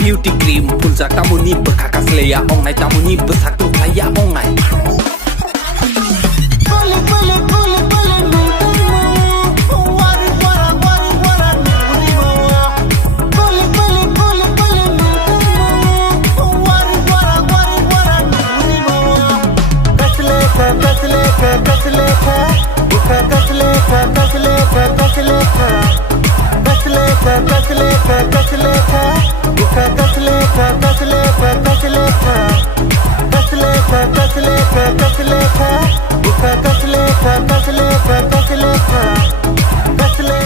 Beauty cream pulsa tamuni bekhakas leya ongai tamuni besatu laya ongai Kasle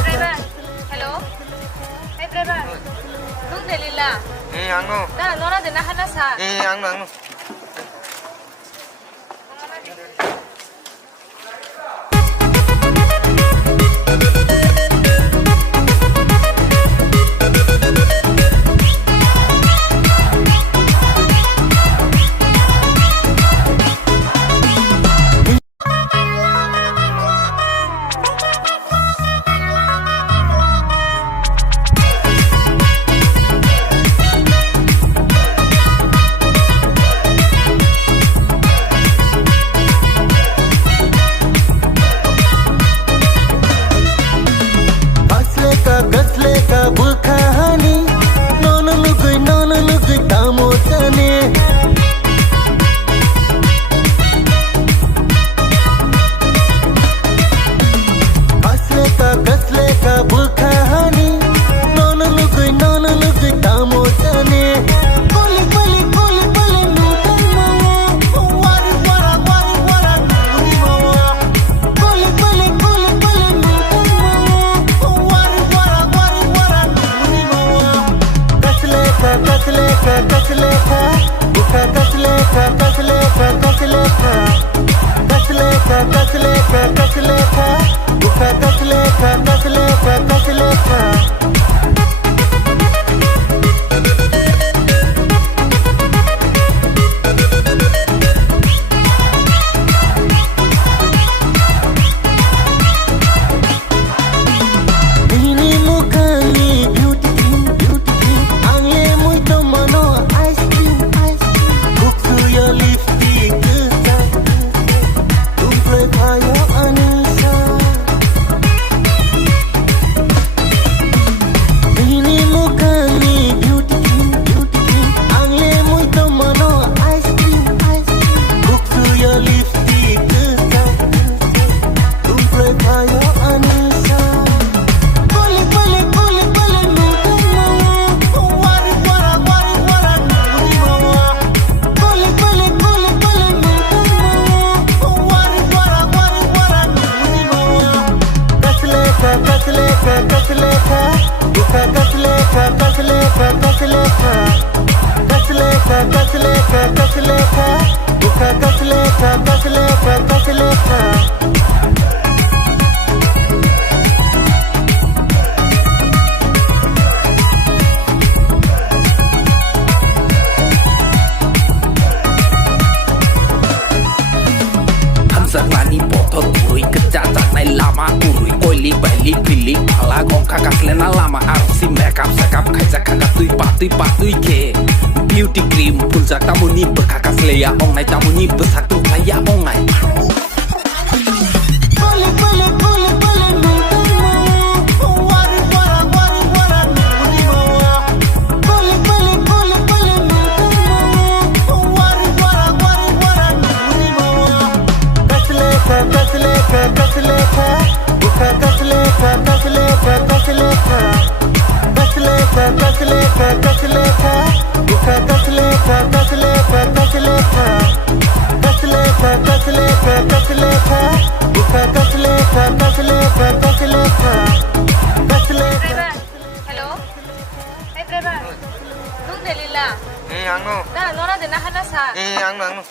Buka kasleka, kasleka, kasleka. Hamzarlani botot turui kejajak nai lama urui oilik bailik pilik pala gong kakas lena lama arsi makeup sakap kaisa kakak tui patui ke beauty cream puljak tamuni bekakas leya ong nai tamuni besak tu playa ong nai Kole kole kole kole nuntamu. Wari wara wari wara nuri mawa. Kole kole kole kole nuntamu. Wari wara wari wara nuri mawa. Kasleka, kasleka, kasleka. Buka kasleka, kasleka, kasleka. Kasleka, kasleka, kasleka. Buka kasleka, kasleka, kasleka. Kasleka, kasleka, kasleka. Buka kasleka, kasleka, kasleka. Kasleka. Driver, hello. Hey driver, nung dalila. Angno. Na, lona din na sa. Angno.